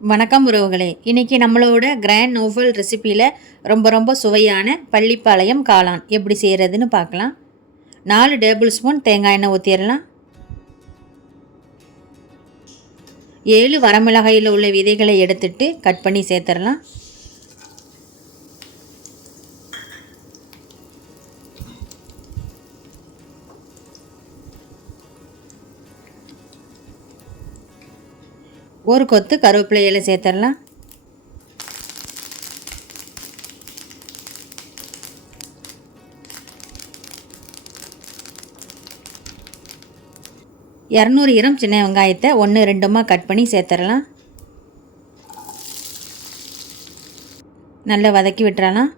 வணக்கம் உறவுகளே. இன்றைக்கி நம்மளோட கிராண்ட் நோவல் ரெசிப்பியில் ரொம்ப ரொம்ப சுவையான பள்ளிப்பாளையம் காளான் எப்படி செய்கிறதுன்னு பார்க்கலாம். நாலு டேபிள் ஸ்பூன் தேங்காய் எண்ணெய் ஊற்றிடலாம் ஏழு வரமிளகாயில் உள்ள விதைகளை எடுத்துட்டு கட் பண்ணி சேர்த்துடலாம். ஒரு கொத்து கருவேப்பிலை இலை சேர்த்துடலாம் இரநூறு கிராம் சின்ன வெங்காயத்தை ஒன்று ரெண்டுமா கட் பண்ணி சேர்த்துடலாம் நல்லா வதக்கி விட்டுறலாம்.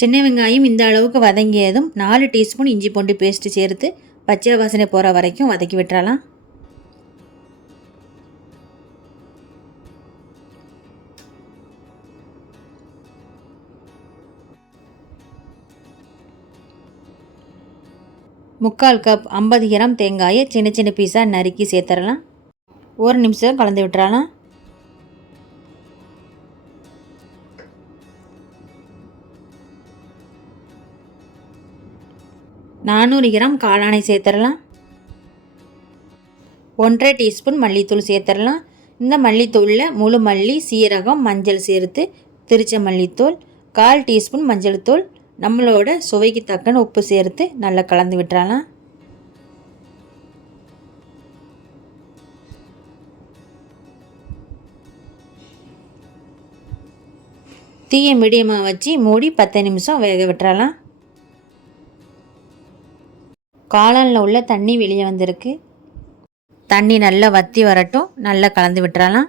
சின்ன வெங்காயம் இந்த அளவுக்கு வதங்கியதும் நாலு டீஸ்பூன் இஞ்சி பூண்டு பேஸ்ட்டு சேர்த்து பச்சை வாசனை போகிற வரைக்கும் வதக்கி விட்டுறலாம். முக்கால் கப் ஐம்பது கிராம் தேங்காயை சின்ன சின்ன பீஸாக நறுக்கி சேர்த்துடலாம் ஒரு நிமிஷம் கலந்து விட்டுறலாம். நானூறு கிராம் காளானை சேர்த்துடலாம் ஒன்றரை டீஸ்பூன் மல்லித்தூள் சேர்த்துடலாம் இந்த மல்லித்தூளில் முழு மல்லி சீரகம் மஞ்சள் சேர்த்து திரிச்ச மல்லித்தூள் கால் டீஸ்பூன் மஞ்சள் தூள் நம்மளோட சுவைக்கு தக்கன உப்பு சேர்த்து நல்லா கலந்து விட்டுறலாம். தீயை மீடியமாக வச்சு மூடி பத்து நிமிஷம் வேக விட்டுறலாம். காளானில் உள்ள தண்ணி வெளியே வந்திருக்கு. தண்ணி நல்லா வற்றி வரட்டும். நல்லா கலந்து விட்டுறலாம்.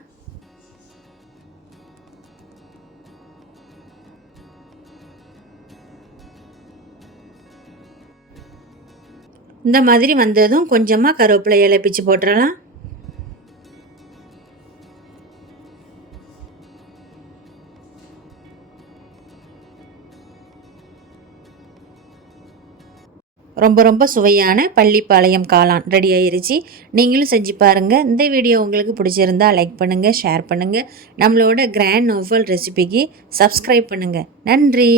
இந்த மாதிரி வந்ததும் கொஞ்சமாக கருவேப்பிலை இலை பிச்சு போட்டுறலாம். ரொம்ப ரொம்ப சுவையான பள்ளிப்பாளையம் காளான் ரெடி ஆயிருச்சு. நீங்களும் செஞ்சு பாருங்கள் இந்த வீடியோ உங்களுக்கு பிடிச்சிருந்தா லைக் பண்ணுங்கள் ஷேர் பண்ணுங்கள் நம்மளோட கிராண்ட் நோவல் ரெசிபிக்கு சப்ஸ்கிரைப் பண்ணுங்கள் நன்றி.